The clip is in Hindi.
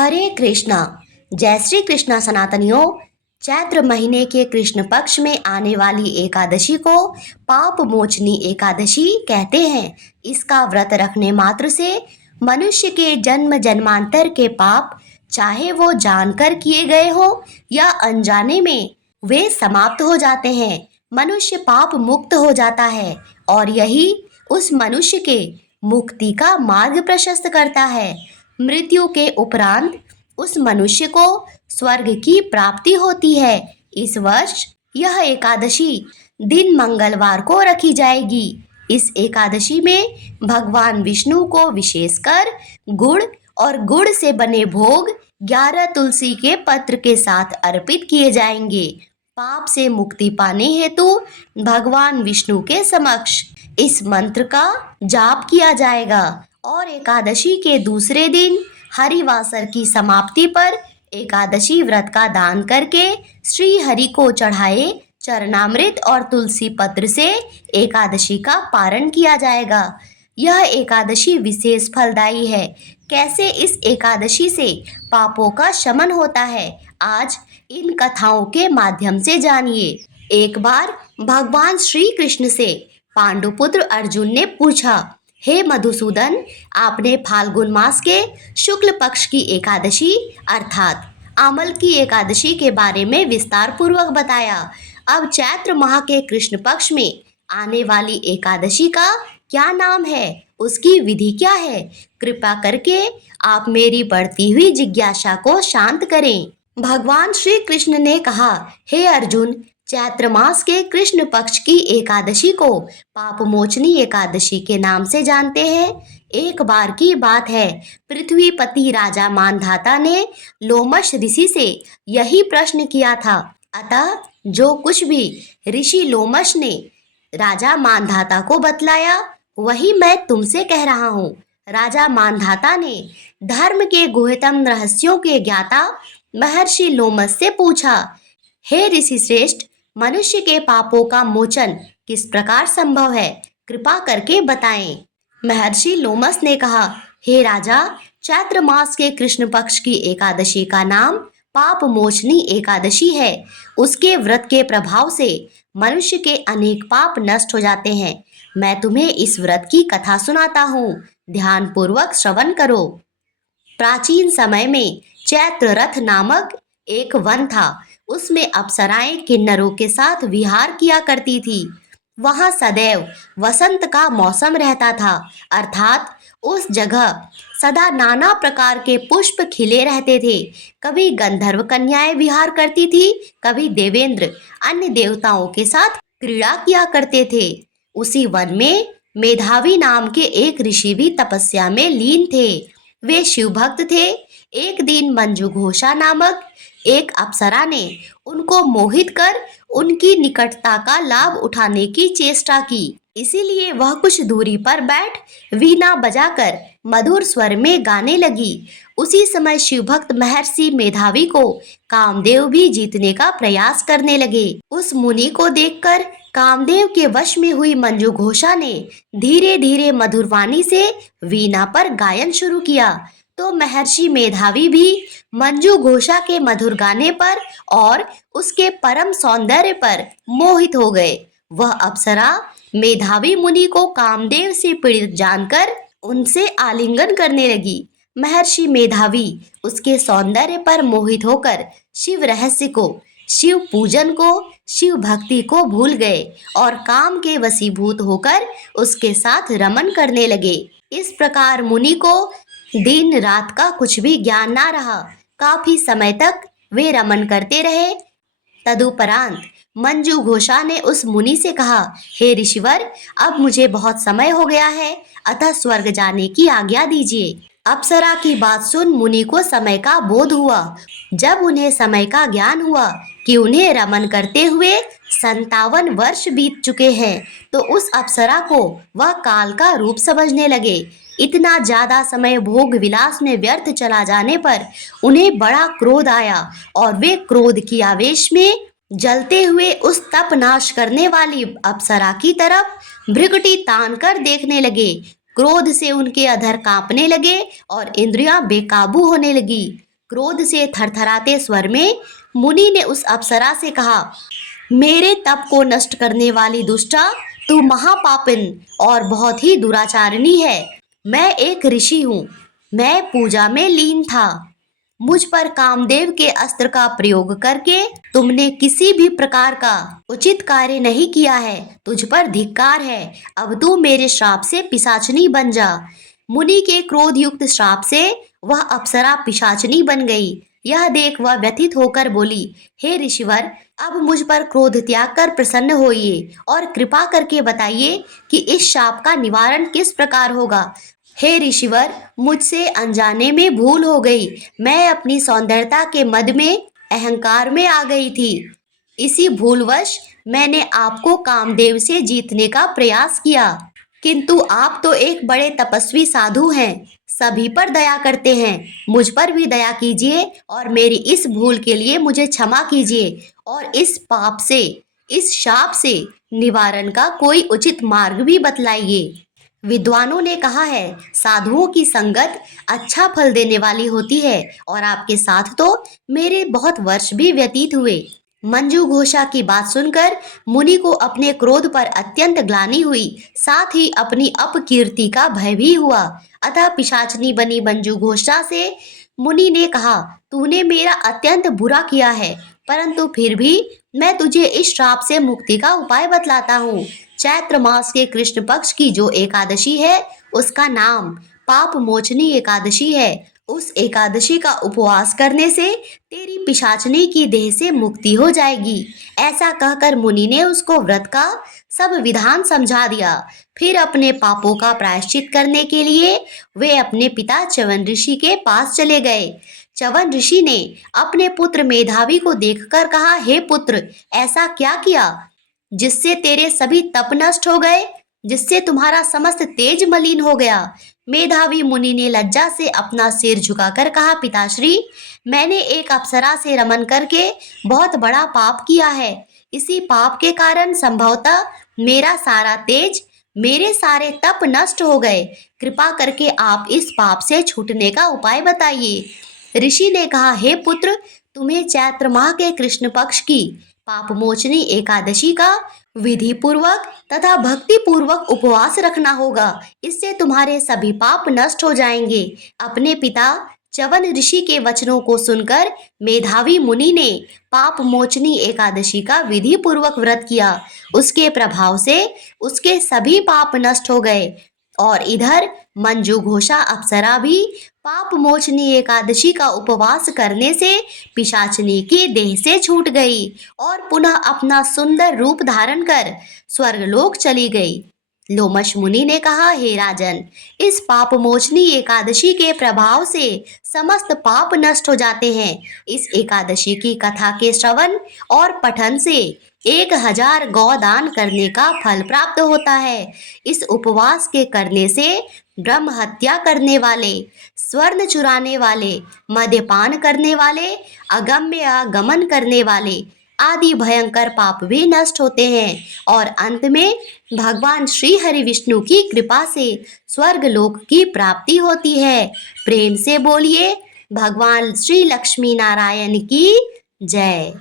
हरे कृष्णा। जय श्री कृष्णा सनातनियों। चैत्र महीने के कृष्ण पक्ष में आने वाली एकादशी को पाप मोचनी एकादशी कहते हैं। इसका व्रत रखने मात्र से मनुष्य के जन्म जन्मांतर के पाप, चाहे वो जानकर किए गए हो या अनजाने में, वे समाप्त हो जाते हैं। मनुष्य पाप मुक्त हो जाता है और यही उस मनुष्य के मुक्ति का मार्ग प्रशस्त करता है। मृत्यु के उपरांत उस मनुष्य को स्वर्ग की प्राप्ति होती है। इस वर्ष यह एकादशी दिन मंगलवार को रखी जाएगी। इस एकादशी में भगवान विष्णु को विशेषकर गुड़ और गुड़ से बने भोग 11 तुलसी के पत्र के साथ अर्पित किए जाएंगे। पाप से मुक्ति पाने हेतु भगवान विष्णु के समक्ष इस मंत्र का जाप किया जाएगा और एकादशी के दूसरे दिन हरिवासर की समाप्ति पर एकादशी व्रत का दान करके श्री हरि को चढ़ाए चरणामृत और तुलसी पत्र से एकादशी का पारण किया जाएगा। यह एकादशी विशेष फलदायी है। कैसे इस एकादशी से पापों का शमन होता है, आज इन कथाओं के माध्यम से जानिए। एक बार भगवान श्री कृष्ण से पांडुपुत्र अर्जुन ने पूछा, हे मधुसूदन, आपने फाल्गुन मास के शुक्ल पक्ष की एकादशी अर्थात आमल की एकादशी के बारे में विस्तार पूर्वक बताया। अब चैत्र माह के कृष्ण पक्ष में आने वाली एकादशी का क्या नाम है, उसकी विधि क्या है? कृपा करके आप मेरी बढ़ती हुई जिज्ञासा को शांत करें। भगवान श्री कृष्ण ने कहा, हे अर्जुन, चैत्र मास के कृष्ण पक्ष की एकादशी को पापमोचनी एकादशी के नाम से जानते हैं। एक बार की बात है, पृथ्वीपति राजा मानधाता ने लोमश ऋषि से यही प्रश्न किया था। अतः जो कुछ भी ऋषि लोमश ने राजा मानधाता को बतलाया वही मैं तुमसे कह रहा हूँ। राजा मानधाता ने धर्म के गुह्यतम रहस्यों के ज्ञाता महर्षि लोमश से पूछा, हे ऋषि श्रेष्ठ, मनुष्य के पापों का मोचन किस प्रकार संभव है, कृपा करके बताएं। महर्षि लोमस ने कहा, हे राजा, चैत्र मास के कृष्ण पक्ष की एकादशी का नाम पाप मोचनी एकादशी है। उसके व्रत के प्रभाव से मनुष्य के अनेक पाप नष्ट हो जाते हैं। मैं तुम्हें इस व्रत की कथा सुनाता हूँ, ध्यान पूर्वक श्रवण करो। प्राचीन समय में चैत्र रथ नामक एक वन था। उसमें अप्सराएं किन्नरों के साथ विहार किया करती थी। वहां सदैव वसंत का मौसम रहता था, अर्थात उस जगह सदा नाना प्रकार के पुष्प खिले रहते थे। कभी गंधर्व कन्याएं विहार करती थी, कभी देवेंद्र अन्य देवताओं के साथ क्रीड़ा किया करते थे। उसी वन में मेधावी नाम के एक ऋषि भी तपस्या में लीन थे। वे शिव भक्त थे। एक दिन मंजू घोषा नामक एक अप्सरा ने उनको मोहित कर उनकी निकटता का लाभ उठाने की चेष्टा की। इसीलिए वह कुछ दूरी पर बैठ वीणा बजाकर मधुर स्वर में गाने लगी। उसी समय शिवभक्त महर्षि मेधावी को कामदेव भी जीतने का प्रयास करने लगे। उस मुनि को देखकर कामदेव के वश में हुई मंजू घोषा ने धीरे धीरे मधुरवाणी से वीणा पर गायन शुरू किया। तो महर्षि मेधावी भी मंजू घोषा के मधुर गाने पर और उसके परम सौंदर्य पर मोहित हो गए। वह अप्सरा मेधावी मुनि को कामदेव से पीड़ित जानकर उनसे आलिंगन करने लगी। महर्षि मेधावी उसके सौंदर्य पर मोहित होकर शिव रहस्य को, शिव पूजन को, शिव भक्ति को भूल गए और काम के वशीभूत होकर उसके साथ रमन करने लगे। इस प्रकार मुनि को दिन रात का कुछ भी ज्ञान ना रहा। काफी समय तक वे रमन करते रहे। तदुपरांत मंजू घोषा ने उस मुनि से कहा, हे ऋषिवर, अब मुझे बहुत समय हो गया है, अतः स्वर्ग जाने की आज्ञा दीजिए। अप्सरा की बात सुन मुनि को समय का बोध हुआ। जब उन्हें समय का ज्ञान हुआ कि उन्हें रमन करते हुए 57 वर्ष बीत चुके हैं, तो उस अप्सरा को वह काल का रूप समझने लगे। इतना ज्यादा समय भोग विलास में व्यर्थ चला जाने पर उन्हें बड़ा क्रोध आया और वे क्रोध की आवेश में जलते हुए उस तप नाश करने वाली अप्सरा की तरफ भ्रिकुटी तान कर देखने लगे। क्रोध से उनके अधर कांपने लगे और इंद्रियां बेकाबू होने लगी। क्रोध से थरथराते स्वर में मुनि ने उस अप्सरा से कहा, मेरे तप को नष्ट करने वाली दुष्टा, तू महापापिन और बहुत ही दुराचारिणी है। मैं एक ऋषि हूँ। मैं पूजा में लीन था। मुझ पर कामदेव के अस्त्र का प्रयोग करके तुमने किसी भी प्रकार का उचित कार्य नहीं किया है। तुझ पर धिक्कार है। अब तू मेरे श्राप से पिशाचनी बन जा। मुनि के क्रोध युक्त श्राप से वह अप्सरा पिशाचनी बन गई। यह देख वह व्यथित होकर बोली, हे ऋषिवर, अब मुझ पर क्रोध त्याग कर प्रसन्न होइए और कृपा करके बताइए कि इस शाप का निवारण किस प्रकार होगा। हे ऋषिवर, मुझसे अनजाने में भूल हो गई। मैं अपनी सौंदर्यता के मद में अहंकार में आ गई थी। इसी भूलवश मैंने आपको कामदेव से जीतने का प्रयास किया, किंतु आप तो एक बड़े तपस्वी साधु हैं, सभी पर दया करते हैं। मुझ पर भी दया कीजिए और मेरी इस भूल के लिए मुझे क्षमा कीजिए और इस पाप से, इस शाप से निवारण का कोई उचित मार्ग भी बतलाइए। विद्वानों ने कहा है, साधुओं की संगत अच्छा फल देने वाली होती है और आपके साथ तो मेरे बहुत वर्ष भी व्यतीत हुए। मंजू घोषा की बात सुनकर मुनि को अपने क्रोध पर अत्यंत ग्लानि हुई, साथ ही अपनी अपकीर्ति का भय भी हुआ। अतः पिशाचनी बनी मंजू घोषा से मुनि ने कहा, तूने मेरा अत्यंत बुरा किया है, परंतु फिर भी मैं तुझे इस श्राप से मुक्ति का उपाय बतलाता हूँ। चैत्र मास के कृष्ण पक्ष की जो एकादशी है, उसका नाम पाप मोचनी एकादशी है। उस एकादशी का उपवास करने से तेरी पिशाचनी की देह से मुक्ति हो जाएगी। ऐसा कहकर मुनि ने उसको व्रत का सब विधान समझा दिया। फिर अपने पापों का प्रायश्चित करने के लिए वे अपने पिता च्यवन ऋषि के पास चले गए। च्यवन ऋषि ने अपने पुत्र मेधावी को देखकर कहा, हे पुत्र, ऐसा क्या किया जिससे तेरे सभी तप नष्ट हो गए, जिससे तुम्हारा समस्त तेज मलिन हो गया। मेधावी मुनि ने लज्जा से अपना सिर झुकाकर कहा, पिताश्री, मैंने एक अप्सरा से रमन करके बहुत बड़ा पाप किया है। इसी पाप के कारण संभवतः मेरा सारा तेज, मेरे सारे तप नष्ट हो गए। कृपा करके आप इस पाप से छूटने का उपाय बताइए। ऋषि ने कहा, हे पुत्र, तुम्हें चैत्र माह के कृष्ण पक्ष की पाप मोचनी एकादशी का विधि पूर्वक तथा भक्ति पूर्वक उपवास रखना होगा। इससे तुम्हारे सभी पाप नष्ट हो जाएंगे। अपने पिता च्यवन ऋषि के वचनों को सुनकर मेधावी मुनि ने पाप मोचनी एकादशी का विधि पूर्वक व्रत किया। उसके प्रभाव से उसके सभी पाप नष्ट हो गए। और इधर मंजू घोषा अप्सरा भी पाप मोचनी एकादशी का उपवास करने से पिशाचनी की देह से छूट गई और पुनः अपना सुंदर रूप धारण कर स्वर्गलोक चली गई। लोमश मुनि ने कहा, हे राजन, इस पाप मोचनी एकादशी के प्रभाव से समस्त पाप नष्ट हो जाते हैं। इस एकादशी की कथा के श्रवण और पठन से 1000 गौदान करने का फल प्राप्त होता है। इस उपवास के करने से ब्रह्म हत्या करने वाले, स्वर्ण चुराने वाले, मद्यपान करने वाले, अगम्य गमन करने वाले आदि भयंकर पाप भी नष्ट होते हैं और अंत में भगवान श्री हरि विष्णु की कृपा से स्वर्ग लोक की प्राप्ति होती है। प्रेम से बोलिए, भगवान श्री लक्ष्मी नारायण की जय।